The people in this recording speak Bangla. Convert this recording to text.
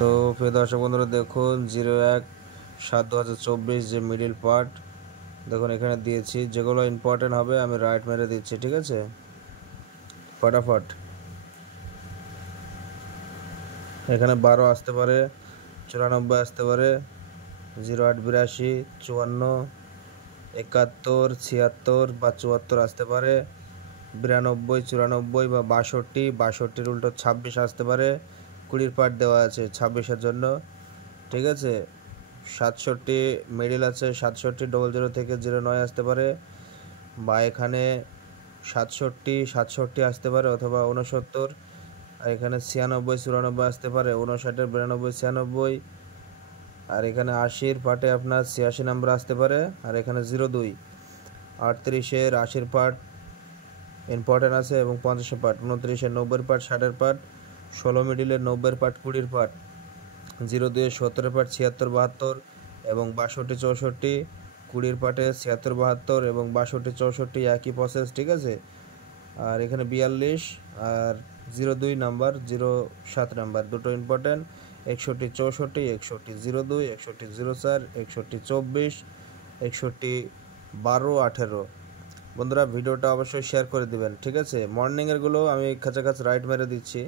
তো প্রিয় দর্শক বন্ধুরা, দেখুন 01/7/2024 যে মিডিল পার্ট দেখুন এখানে দিয়েছি। যেগুলো ইম্পর্টেন্ট হবে আমি রাইট মেরে দিচ্ছি, ঠিক আছে? ফটাফট। এখানে 12 আসতে পারে, 94 আসতে পারে, 0882 54 71 76 বা 74 আসতে পারে, 92 94 বা 62, 62 উল্টো 26 আসতে পারে। 20 পার্ট দেওয়া আছে 26-এর জন্য, ঠিক আছে? 67 মিডিল আছে, 67 00 থেকে 09 আসতে পারে, বা এখানে 67 আসতে পারে অথবা 69, আর এখানে 96 94 আসতে পারে, 59 92 96, আর এখানে 80 পার্টে আপনার 86 নাম্বার আসতে পারে, আর এখানে 02 38 80 পার্ট ইম্পর্টেন্ট আছে এবং 50 part, 29 90 part 60 part, 16 মিডিলের 90 part 20 part, 02 70 part 76 72 এবং 62 64, 20 পার্টে 76 72 এবং 62 64 একই প্রসেস, ঠিক আছে? আর এখানে 42 আর 02 নাম্বার 07 নাম্বার দুটো ইম্পর্টেন্ট, 61 64 61 02 61 04 61 24 61 12 18। বন্ধুরা, ভিডিওটা অবশ্যই শেয়ার করে দিবেন, ঠিক আছে? মর্নিংয়েরগুলো আমি কাছাকাছি রাইট মেরে দিচ্ছি।